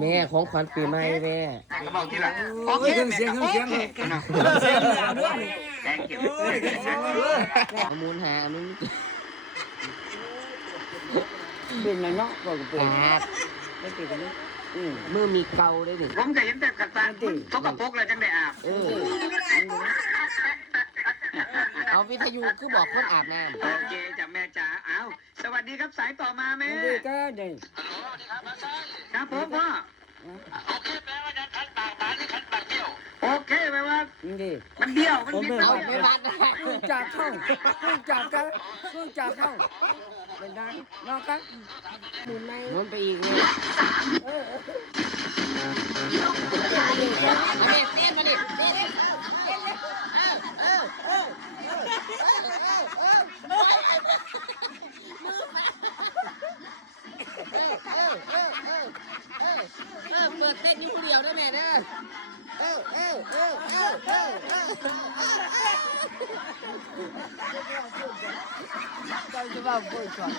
แม่ของขวัญปีใหม่แม่ก็บอกที่หลังโอเคเสียงเสียงด้วยแกงเก็บมูลหามันเป็นอะไรเนาะก็เป็น ครับ ไม่เป็นกันนี่ มือมีเกาได้หนึ่ง ผมก็เห็นแต่กระตาทกปกเลยจังได้อาบ เอาวิทยุคือบอกคนอาบน้ำ โอเคจ้ะแม่จ๋าเอาสวัสดีครับสายต่อมาแม่ ดีก็ได้ ครับผมพ่อโอเคแปลว่าจะขันปากหมาหรือขันปากเบี้ยวโอเคแปลว่า ดี มันเบี้ยวมันเบี้ยว เอาไม่บัดนะ กูจากเข้ากูจากกันกูจากเข้าเป็นได้นอกกันมือไม่ ม้วนไปอีกเลยมาดิเต้นมาดิเต้นเปิดเต้นอยู่คนเดียวได้ไหมเด้อต้องจะว่าพูดก่อน